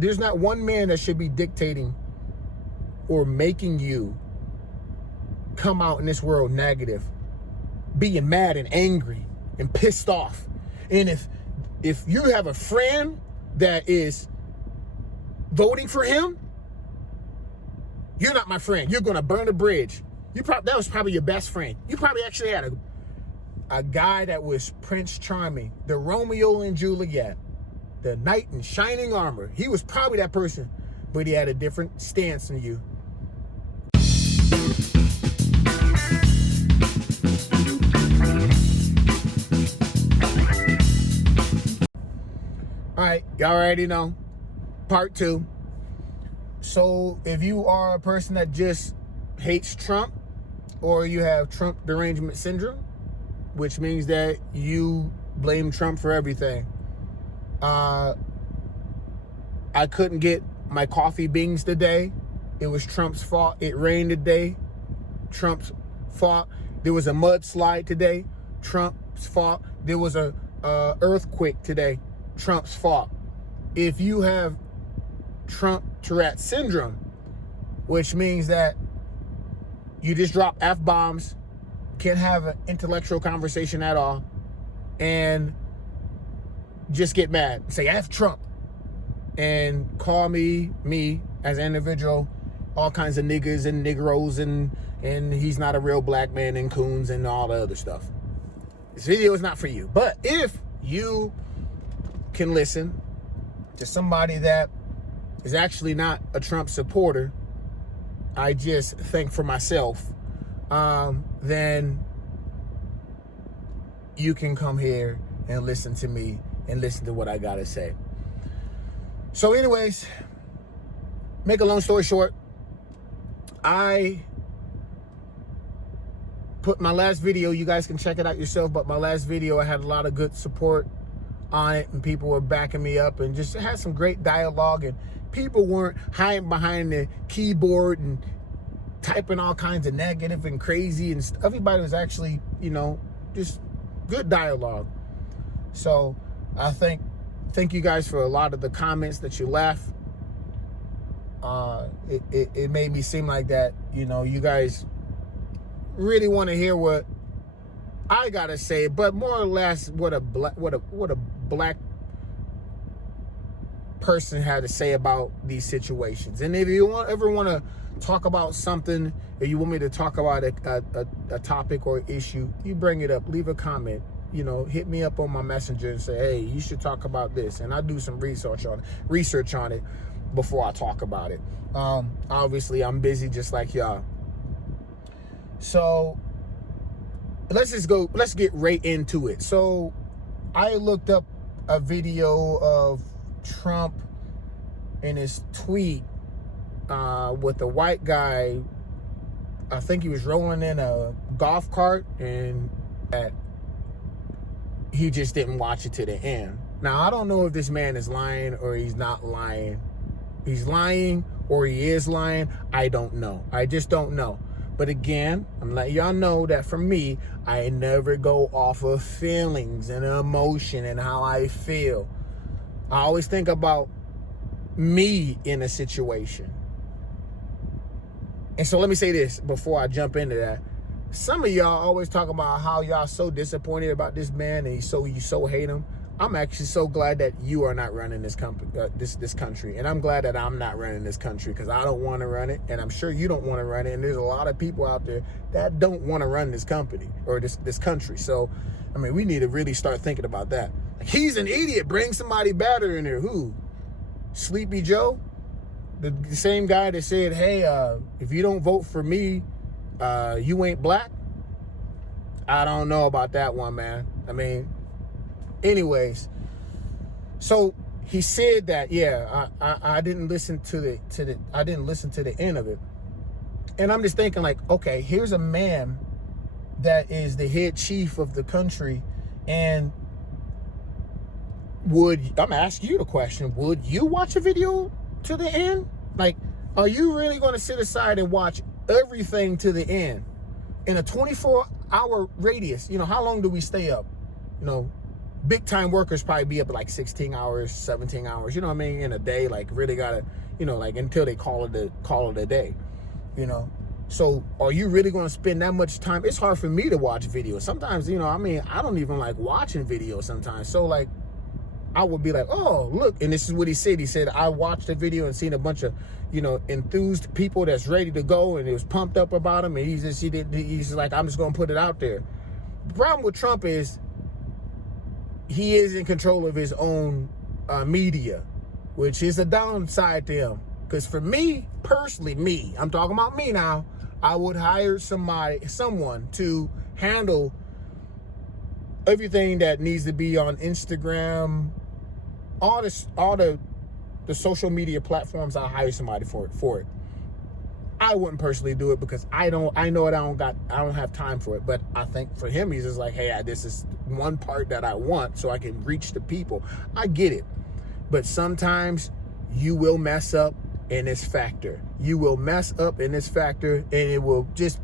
There's not one man that should be dictating or making you come out in this world negative, being mad and angry and pissed off. And if you have a friend that is voting for him, you're not my friend. You're going to burn a bridge. That was probably your best friend. You probably actually had a guy that was Prince Charming, the Romeo and Juliet, the knight in shining armor. He was probably that person, but he had a different stance than you. All right, y'all already know. Part 2. So if you are a person that just hates Trump, or you have Trump derangement syndrome, which means that you blame Trump for everything. I couldn't get my coffee beans today. It was Trump's fault. It rained today. Trump's fault. There was a mudslide today. Trump's fault. There was a earthquake today. Trump's fault. If you have Trump Tourette syndrome, which means that you just drop F-bombs, can't have an intellectual conversation at all, and just get mad, say F Trump, and call me as an individual, all kinds of niggas and niggeros, and he's not a real black man, and coons and all the other stuff. This video is not for you. But if you can listen to somebody that is actually not a Trump supporter, I just think for myself, then you can come here and listen to me and listen to what I gotta say. So anyways, make a long story short, I put my last video, you guys can check it out yourself, but my last video, I had a lot of good support on it, and people were backing me up, and just had some great dialogue, and people weren't hiding behind the keyboard and typing all kinds of negative and crazy and stuff. Everybody was actually, just good dialogue. So I thank you guys for a lot of the comments that you left. It made me seem like that, you guys really want to hear what I gotta say, but more or less what a black person had to say about these situations. And if you ever want to talk about something, or you want me to talk about a topic or issue, you bring it up, leave a comment, hit me up on my messenger and say, hey, you should talk about this, and I'll do some research on it before I talk about it. Obviously I'm busy just like y'all. So let's get right into it. So I looked up a video of Trump in his tweet with a white guy. I think he was rolling in a golf cart, and that he just didn't watch it to the end. Now, I don't know if this man is lying or he's not lying. He's lying or he is lying. I don't know. I just don't know. But again, I'm letting y'all know that for me, I never go off of feelings and emotion and how I feel. I always think about me in a situation. And so let me say this before I jump into that. Some of y'all always talk about how y'all so disappointed about this man and you so hate him. I'm actually so glad that you are not running this country. And I'm glad that I'm not running this country, because I don't want to run it. And I'm sure you don't want to run it. And there's a lot of people out there that don't want to run this company or this country. So, I mean, we need to really start thinking about that. Like, he's an idiot. Bring somebody better in there. Who? Sleepy Joe? The same guy that said, hey, if you don't vote for me, you ain't black? I don't know about that one, man. I mean, anyways, so he said that, yeah, I didn't listen to the end of it. And I'm just thinking, like, okay, here's a man that is the head chief of the country, and I'm asking you the question, would you watch a video to the end? Like, are you really going to sit aside and watch everything to the end in a 24-hour radius? How long do we stay up? big time workers probably be up at like 16 hours, 17 hours, you know what I mean, in a day, like really gotta, you know, like until they call it a day, you know. So are you really going to spend that much time? It's hard for me to watch videos. Sometimes, you know, I mean, I don't even like watching videos sometimes. So like, I would be like, oh, look. And this is what he said. He said, I watched the video and seen a bunch of, you know, enthused people that's ready to go. And it was pumped up about him. And he's just like, I'm just going to put it out there. The problem with Trump is he is in control of his own media, which is a downside to him. Because for me, personally, I'm talking about me now, I would hire someone to handle everything that needs to be on Instagram, all the social media platforms. I'll hire somebody for it. I wouldn't personally do it because I don't have time for it. But I think for him, he's just like, hey, this is one part that I want so I can reach the people. I get it. But sometimes you will mess up in this factor. You will mess up in this factor and it will just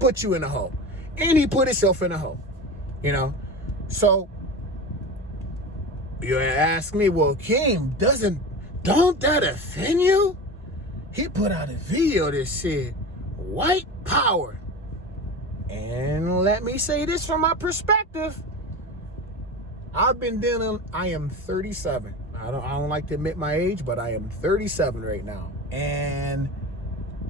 put you in a hole. And he put himself in a hole, you know? So you ask me, well, Akeem, don't that offend you? He put out a video that said, white power. And let me say this from my perspective. I am 37. I don't like to admit my age, but I am 37 right now. And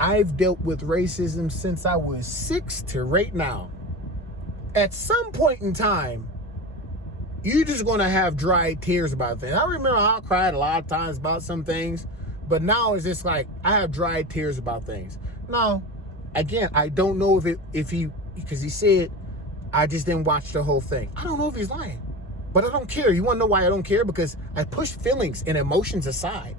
I've dealt with racism since I was 6 to right now. At some point in time, you're just going to have dry tears about things. I remember I cried a lot of times about some things, but now it's just like I have dry tears about things. Now, again, I don't know because he said, I just didn't watch the whole thing. I don't know if he's lying. But I don't care. You want to know why I don't care? Because I push feelings and emotions aside.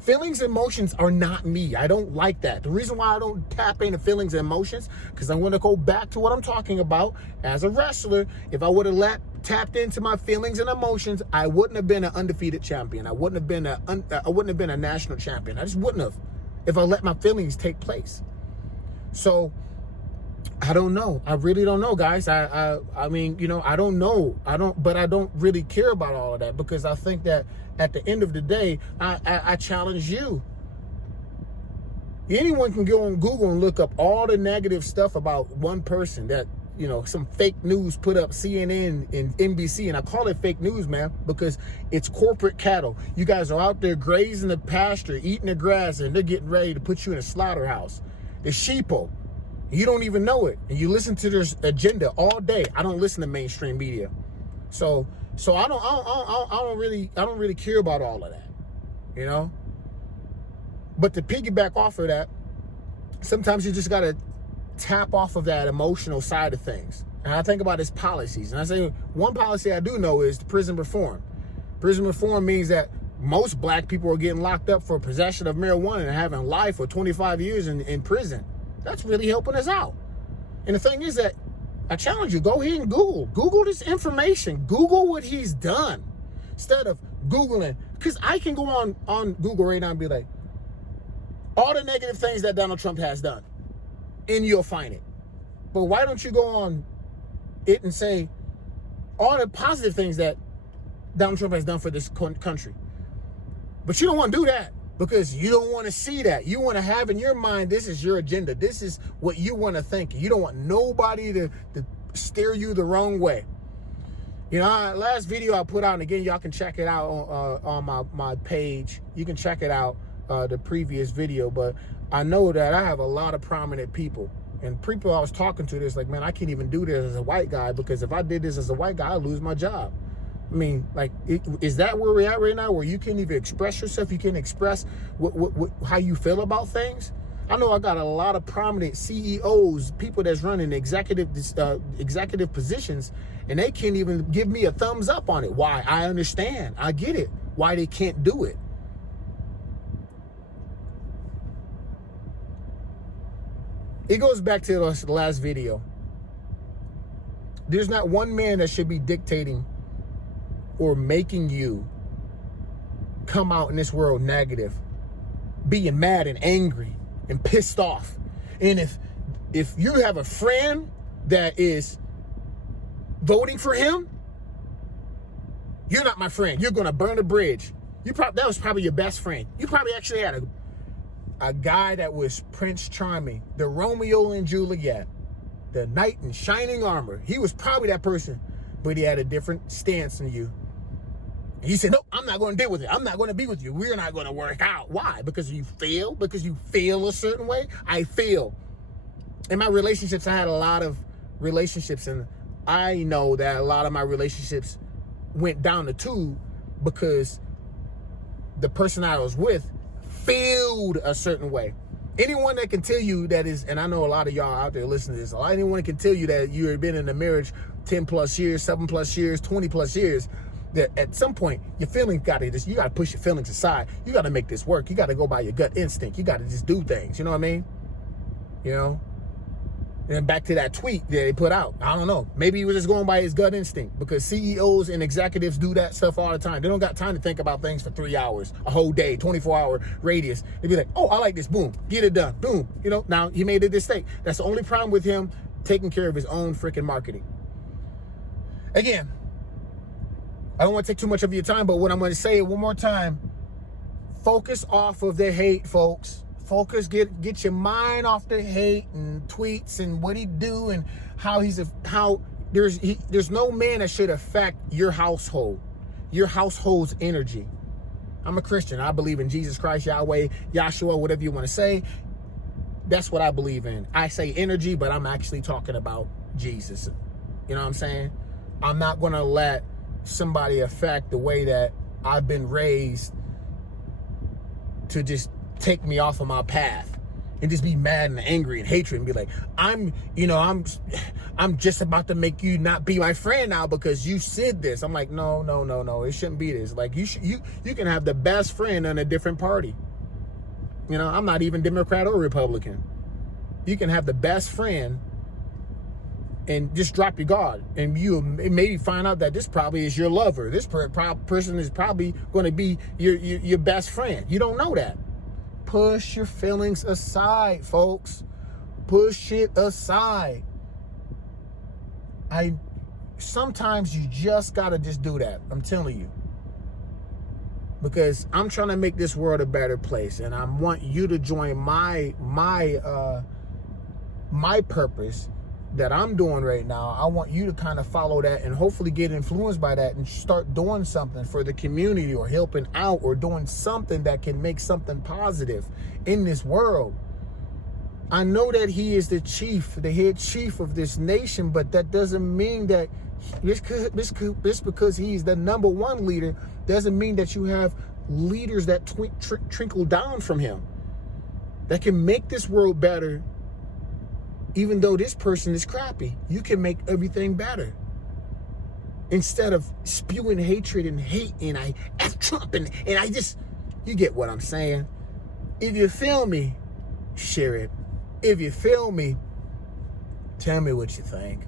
Feelings and emotions are not me. I don't like that. The reason why I don't tap into feelings and emotions, because I want to go back to what I'm talking about. As a wrestler, if I would have tapped into my feelings and emotions, I wouldn't have been an undefeated champion. I wouldn't have been a national champion. I just wouldn't have if I let my feelings take place. So I don't know. I really don't know, guys. I mean, you know, I don't know. But I don't really care about all of that because I think that at the end of the day, I challenge you. Anyone can go on Google and look up all the negative stuff about one person that, you know, some fake news put up, CNN and NBC. And I call it fake news, man, because it's corporate cattle. You guys are out there grazing the pasture, eating the grass, and they're getting ready to put you in a slaughterhouse. The sheeple. You don't even know it, and you listen to their agenda all day. I don't listen to mainstream media, so I don't really care about all of that, you know. But to piggyback off of that, sometimes you just gotta tap off of that emotional side of things. And I think about his policies, and I say one policy I do know is the prison reform. Prison reform means that most black people are getting locked up for possession of marijuana and having life for 25 years in prison. That's really helping us out. And the thing is that I challenge you, go ahead and Google this information. Google what he's done instead of Googling. Because I can go on Google right now and be like, all the negative things that Donald Trump has done, and you'll find it. But why don't you go on it and say all the positive things that Donald Trump has done for this country? But you don't want to do that. Because you don't want to see that. You want to have in your mind, this is your agenda. This is what you want to think. You don't want nobody to steer you the wrong way. You know, last video I put out, and again, y'all can check it out on my page. You can check it out, the previous video. But I know that I have a lot of prominent people. And people I was talking to, this like, man, I can't even do this as a white guy. Because if I did this as a white guy, I'd lose my job. I mean, like, is that where we're at right now, where you can't even express yourself? You can't express how you feel about things? I know I got a lot of prominent CEOs, people that's running executive positions, and they can't even give me a thumbs up on it. Why? I understand. I get it. Why they can't do it. It goes back to the last video. There's not one man that should be dictating or making you come out in this world negative, being mad and angry and pissed off. And if you have a friend that is voting for him, You're not my friend. You're going to burn the bridge. That was probably your best friend. You probably actually had a guy that was Prince Charming, the Romeo and Juliet, the knight in shining armor. He was probably that person, but he had a different stance than you. He said, no, I'm not going to deal with it. I'm not going to be with you. We're not going to work out. Why? Because you fail? Because you feel a certain way? I feel. In my relationships, I had a lot of relationships, and I know that a lot of my relationships went down the tube because the person I was with failed a certain way. Anyone that can tell you that is, and I know a lot of y'all out there listening to this, anyone can tell you that you have been in a marriage 10 plus years, 7 plus years, 20 plus years, that at some point your feelings you got to push your feelings aside. You got to make this work. You got to go by your gut instinct. You got to just do things. You know what I mean? You know? And back to that tweet that they put out. I don't know. Maybe he was just going by his gut instinct, because CEOs and executives do that stuff all the time. They don't got time to think about things for 3 hours, a whole day, 24-hour radius. They'd be like, oh, I like this. Boom. Get it done. Boom. You know, now he made a mistake. That's the only problem with him taking care of his own freaking marketing. Again, I don't want to take too much of your time, but what I'm going to say one more time, focus off of the hate, folks. Focus, get your mind off the hate and tweets and what he do and how there's no man that should affect your household's energy. I'm a Christian. I believe in Jesus Christ, Yahweh, Yahshua, whatever you want to say. That's what I believe in. I say energy, but I'm actually talking about Jesus. You know what I'm saying? I'm not going to let somebody affect the way that I've been raised to just take me off of my path and just be mad and angry and hatred and be like, I'm just about to make you not be my friend now because you said this. I'm like, no, it shouldn't be this. Like, you can have the best friend in a different party. You know, I'm not even Democrat or Republican. You can have the best friend and just drop your guard, and you maybe find out that this probably is your lover. This person is probably going to be your best friend. You don't know that. Push your feelings aside, folks. Push it aside. Sometimes you just gotta just do that. I'm telling you. Because I'm trying to make this world a better place, and I want you to join my purpose that I'm doing right now. I want you to kind of follow that and hopefully get influenced by that and start doing something for the community, or helping out, or doing something that can make something positive in this world. I know that he is the head chief of this nation, but that doesn't mean that just because he's the number one leader doesn't mean that you have leaders that trickle down from him that can make this world better. Even though this person is crappy, you can make everything better. Instead of spewing hatred and hate and I F Trump and I just, you get what I'm saying. If you feel me, share it. If you feel me, tell me what you think.